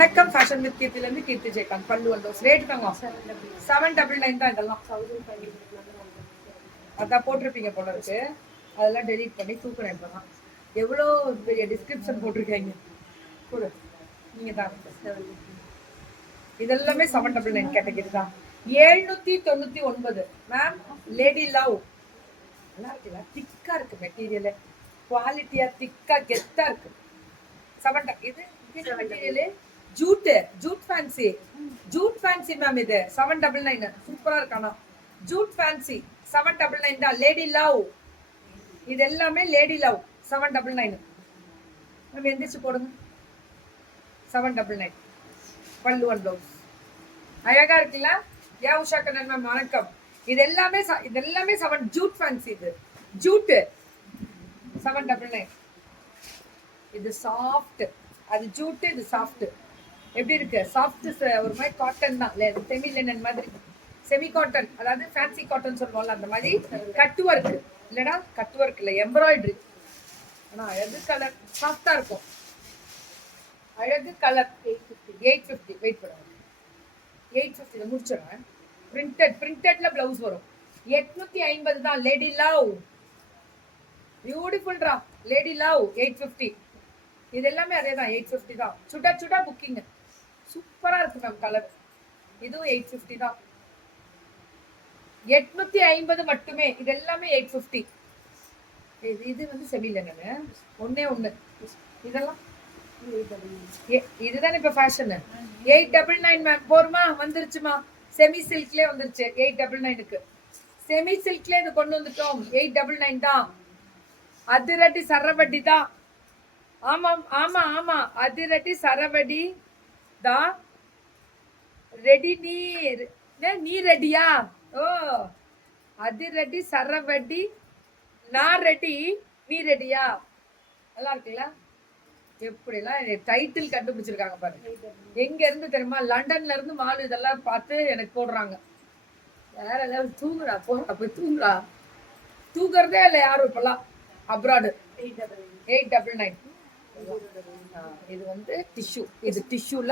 வணக்கம் fashion with கீர்த்தில இருந்து கீர்த்தி ஜெயகாந்த் பல்லு வந்தோம் ரேட் தாங்க 799 தான் இதெல்லாம் அதான் போட்டிருப்பீங்க போல இருக்கு அதெல்லாம் டெலீட் பண்ணி தூக்குறேன் இப்பதான் எவ்வளோ பெரிய டிஸ்கிரிப்ஷன் போட்டிருக்கீங்க கூட நீங்க தான் இதெல்லாமே 799 கேட்டகரி தான் 799 மேம் லேடி லவ் நல்லா இருக்குல்ல திக்கா இருக்கு மெட்டீரியல் குவாலிட்டியா திக்கா கெத்தா இருக்கு 7 இது மெட்டீரியல் ஜூட் ஃபேன்சி மேம் இது 799 சூப்பரா இருக்கானா ஜூட் ஃபேன்சி 799 தான் லேடி லவ் இது எல்லாமே லேடி லவ் 799 மேம் எந்திரிச்சு போடுங்க 799 பல்லு ஒன் ப்ளவுஸ் அழகா இருக்குல்ல யா உஷா கண்ணன் மேம் வணக்கம் இது எல்லாமே 7 ஜூட் ஃபேன்சி இது ஜூட் 799 இது சாஃப்ட் அது ஜூட் இது சாஃப்ட் எப்படி இருக்கு சாஃப்ட் ஒரு மாதிரி காட்டன் தான் செமி லினன் மாதிரி செமி காட்டன் அதாவது ஃபேன்சி காட்டன் சொல்லுவோம்ல அந்த மாதிரி கட் ஒர்க் இல்லடா கட் ஒர்க் இல்ல எம்ப்ராய்டரி ஆனா அழகு கலர் சாஃப்டா இருக்கும் அழகு கலர் 850 வெயிட் பண்ணுங்க 850 முடிச்சிடுறேன் பிரிண்டட்ல பிளவுஸ் வரும் 850 தான் லேடி லவ் பியூட்டிஃபுல்ரா லேடி லவ் 850 இது எல்லாமே அதே தான் 850 தான் சுடா புக்கிங் சூப்பரா இருக்கு மேம் கலர் இதுவும் 850 தான் 850 மட்டுமே இது எல்லாமே 850 இது வந்து செமி லினன் ஒண்ணே இதெல்லாம் இதுதானே இப்ப ஃபேஷன் 899 மேம் போருமா வந்துருச்சுமா செமி சில்க்லயே வந்துருச்சு 899க்கு செமி சில்க்ல இது கொண்டு வந்துட்டோம் 899 தான் அதிரடி சரவடி தான் ஆமா அதிரடி சரவடி தான் ரெடி நீ ரெடியா ஓ அதிரடி சரவடி நான் ரெடி நீ ரெடியா நல்லா இருக்குல்ல எப்படிலாம் டைட்டில் கண்டுபிடிச்சிருக்காங்க பாருங்க எங்க இருந்து தெரியுமா லண்டன்ல இருந்து மாலு இதெல்லாம் பார்த்து எனக்கு போடுறாங்க வேற ஏதாவது தூங்குறா போய் தூங்குறா தூங்குறதே இல்லை யாரும் இப்பெல்லாம் அப்ராடு 899 இது வந்து டிஷ்யூ இது டிஷ்யூல